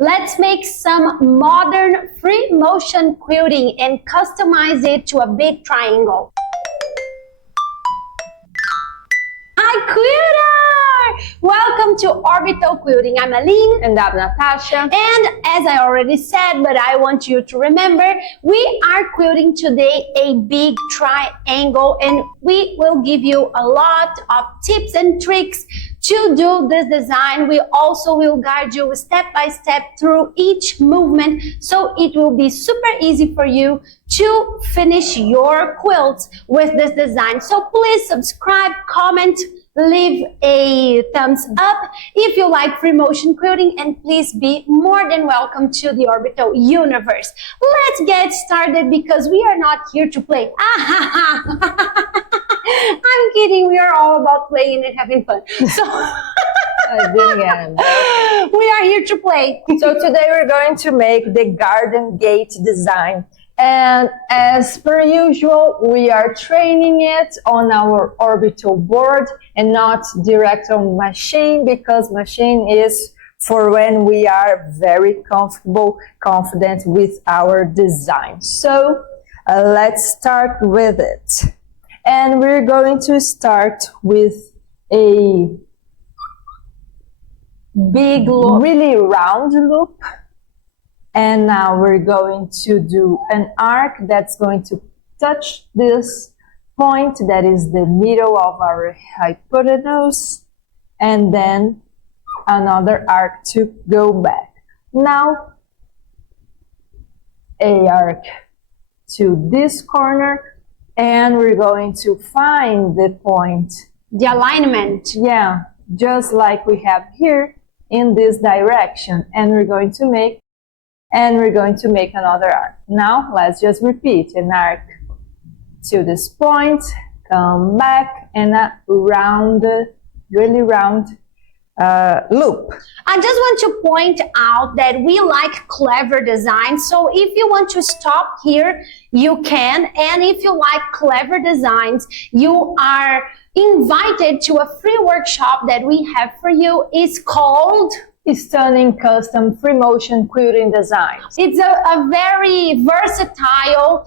Let's make some modern free motion quilting and customize it to a big triangle. Hi Quilter! Welcome to Orbital Quilting. I'm Aline. And I'm Natasha. And as I already said, but I want you to remember, we are quilting today a big triangle, and we will give you a lot of tips and tricks to do this design. We also will guide you step by step through each movement, so it will be super easy for you to finish your quilts with this design. So please subscribe, comment, leave a thumbs up if you like free motion quilting, and please be more than welcome to the Orbital universe. Let's get started because we are not here to play. I'm kidding. We are all about playing and having fun. So we are here to play. So today we're going to make the garden gate design. And as per usual, we are training it on our Orbital board and not direct on machine, because machine is for when we are very confident with our design. So let's start with it. And we're going to start with a big, really round loop. And now we're going to do an arc that's going to touch this point that is the middle of our hypotenuse, and then another arc to go back. Now, a arc to this corner, and we're going to find the point. The alignment. Yeah, just like we have here in this direction. And we're going to make another arc. Now, let's just repeat an arc to this point, come back, and a round, really round loop. I just want to point out that we like clever designs. So if you want to stop here, you can. And if you like clever designs, you are invited to a free workshop that we have for you. It's called Stunning Custom Free Motion Quilting Design. It's a very versatile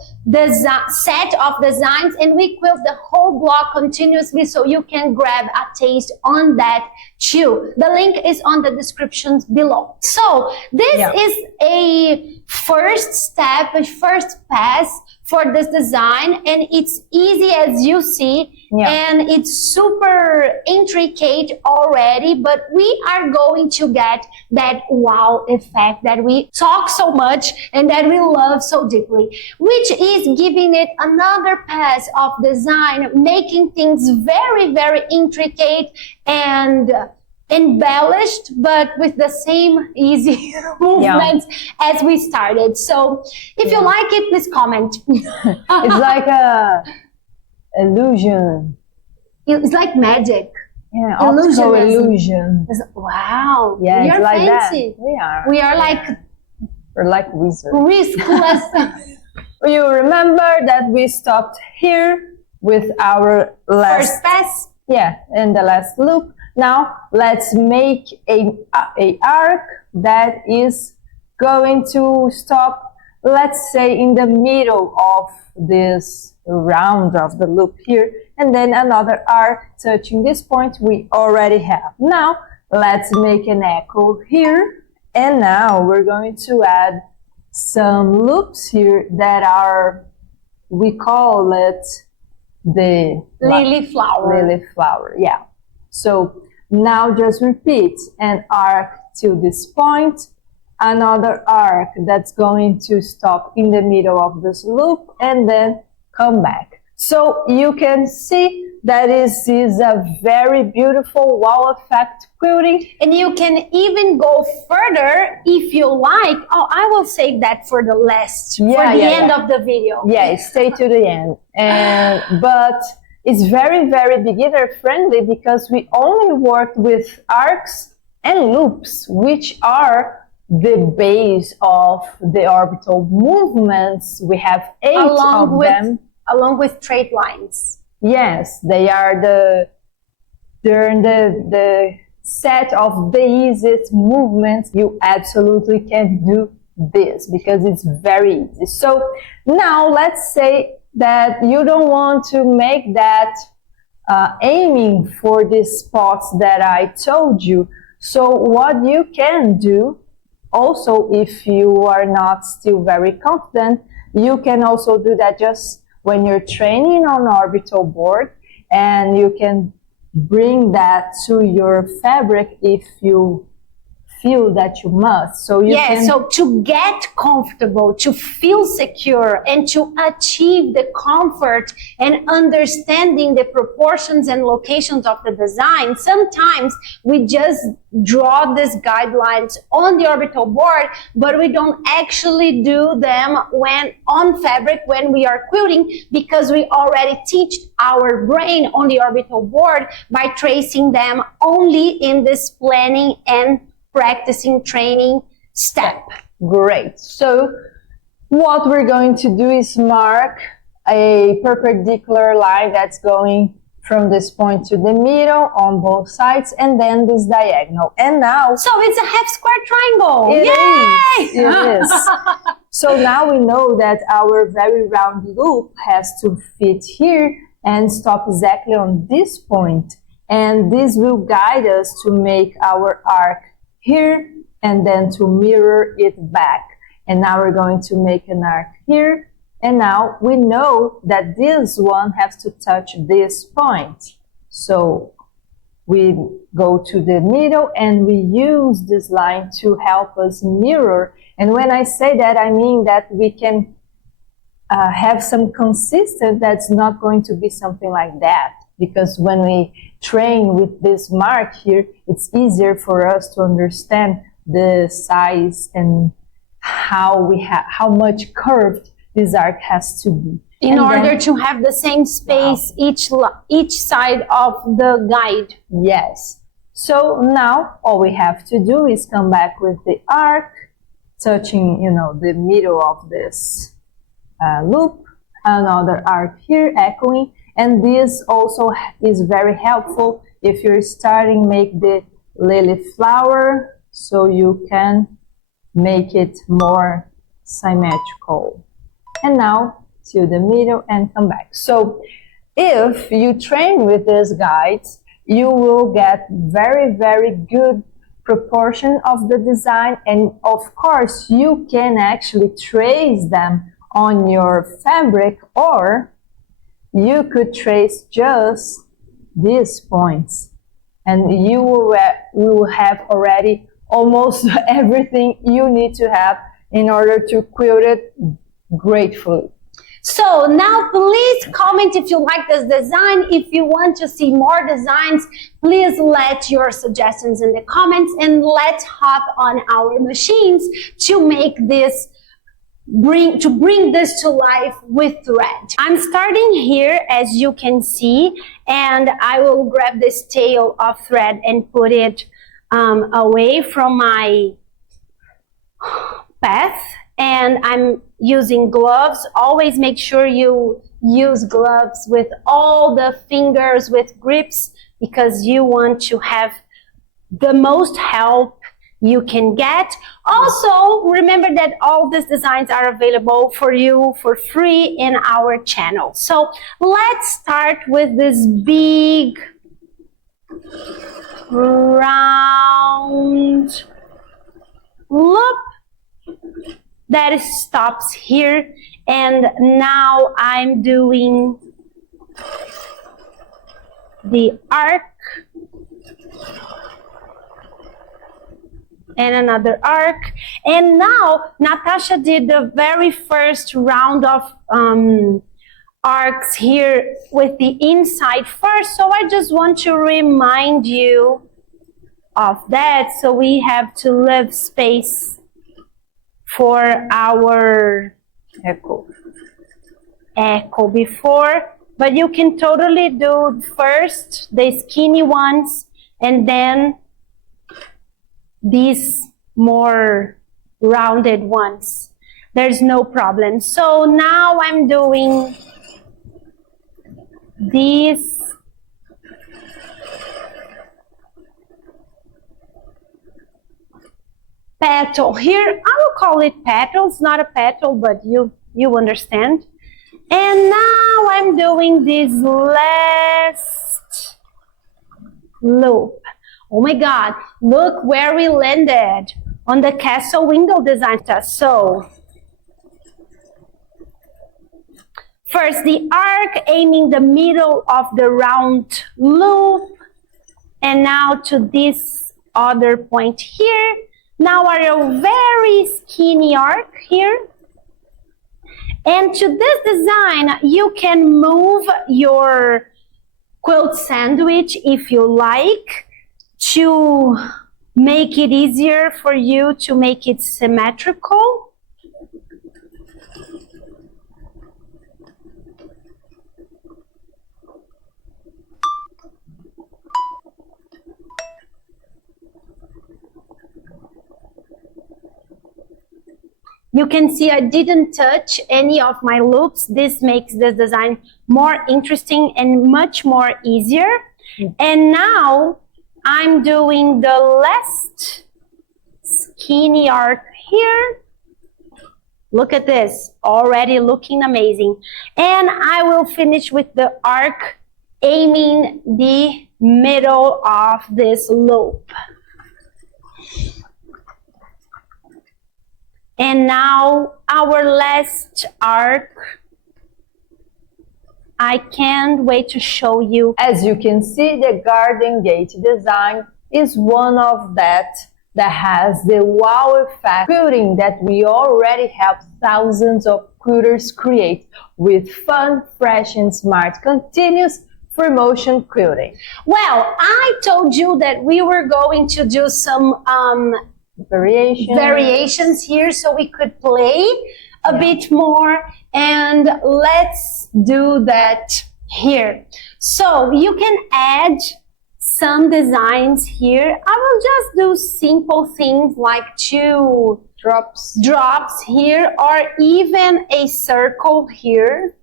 set of designs, and we quilt the whole block continuously, so you can grab a taste on that too. The link is on the descriptions below. So this is a first step, a first pass for this design, and it's easy as you see, and it's super intricate already, but we are going to get that wow effect that we talk so much and that we love so deeply, which is giving it another pass of design, making things very, very intricate and embellished, but with the same easy movements as we started. So if you like it, please comment. It's like a illusion. It's like magic. Yeah, optical illusion. Wow. Yeah, we it's are like fancy. that. We are like we're like wizards. riskless. You remember that we stopped here with our last first pass. Yeah, and the last loop. Now let's make a arc that is going to stop, let's say, in the middle of this round of the loop here, and then another arc touching this point we already have. Now let's make an echo here, and now we're going to add some loops here that are, we call it the lily flower. Lily flower, yeah. So now just repeat an arc to this point, another arc that's going to stop in the middle of this loop, and then come back. So you can see that this is a very beautiful wall effect quilting. And you can even go further if you like. Oh, I will save that for the last, for the end of the video. Yeah, stay to the end. But it's very, very beginner friendly because we only work with arcs and loops, which are the base of the orbital movements. We have 8 of them. Along with straight lines. Yes, they are the set of the easiest movements, you absolutely can do this because it's very easy. So now let's say that you don't want to make that aiming for these spots that I told you. So what you can do also, if you are not still very confident, you can also do that just when you're training on orbital board, and you can bring that to your fabric if you feel that you must. So you can... So to get comfortable, to feel secure, and to achieve the comfort and understanding the proportions and locations of the design, sometimes we just draw these guidelines on the orbital board, but we don't actually do them when on fabric when we are quilting, because we already teach our brain on the orbital board by tracing them only in this planning and practicing training step. Great. So what we're going to do is mark a perpendicular line that's going from this point to the middle on both sides, and then this diagonal. And now... So it's a half square triangle. It Yay! is. It is. So now we know that our very round loop has to fit here and stop exactly on this point. And this will guide us to make our arc here, and then to mirror it back. And now we're going to make an arc here, and now we know that this one has to touch this point. So we go to the middle and we use this line to help us mirror. And when I say that, I mean that we can have some consistent, that's not going to be something like that. Because when we train with this mark here, it's easier for us to understand the size and how much curved this arc has to be. In order to have the same space each side of the guide. Yes. So now all we have to do is come back with the arc, touching, the middle of this loop, another arc here, echoing. And this also is very helpful if you're starting make the lily flower, so you can make it more symmetrical. And now to the middle and come back. So if you train with these guides, you will get very, very good proportion of the design. And of course, you can actually trace them on your fabric, or you could trace just these points, and you will have already almost everything you need to have in order to quilt it gratefully. So now please comment if you like this design. If you want to see more designs, please let your suggestions in the comments, and let's hop on our machines to make this bring this to life with thread. I'm starting here, as you can see, and I will grab this tail of thread and put it away from my path. And I'm using gloves. Always make sure you use gloves with all the fingers with grips, because you want to have the most help you can get. Also, remember that all these designs are available for you for free in our channel. So let's start with this big round loop that stops here. And now I'm doing the arc and another arc. And now Natasha did the very first round of arcs here with the inside first, so I just want to remind you of that. So we have to leave space for our echo before, but you can totally do first the skinny ones and then these more rounded ones. There's no problem. So now I'm doing these petal. Here, I will call it petals, not a petal, but you understand. And now I'm doing this last loop. Oh my God, look where we landed on the castle window design. So, first the arc aiming the middle of the round loop, and now to this other point here. Now a very skinny arc here. And to this design, you can move your quilt sandwich if you like, to make it easier for you to make it symmetrical. You can see I didn't touch any of my loops. This makes this design more interesting and much more easier. And now I'm doing the last skinny arc here. Look at this, already looking amazing. And I will finish with the arc aiming the middle of this loop. And now our last arc. I can't wait to show you. As you can see, the garden gate design is one of that has the wow effect quilting that we already have thousands of quilters create with fun, fresh and smart continuous free motion quilting. Well, I told you that we were going to do some variations here so we could play a bit more, and let's do that here. So you can add some designs here. I will just do simple things like 2 drops here, or even a circle here,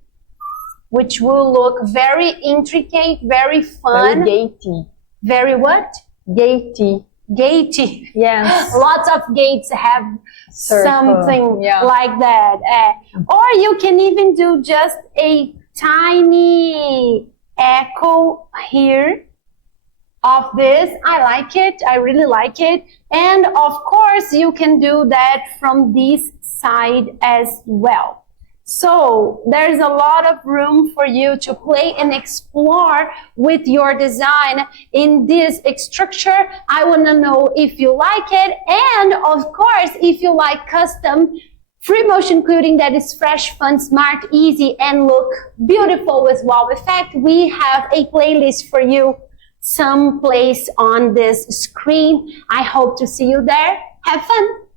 which will look very intricate, very fun. Very gatey. Very what? Gatey. Gatey. Yes. Lots of gates have something like that. Or you can even do just a tiny echo here of this. I like it. I really like it. And of course, you can do that from this side as well. So there's a lot of room for you to play and explore with your design in this structure. I want to know if you like it. And of course, if you like custom free motion quilting that is fresh, fun, smart, easy, and look beautiful with wow effect, we have a playlist for you someplace on this screen. I hope to see you there. Have fun.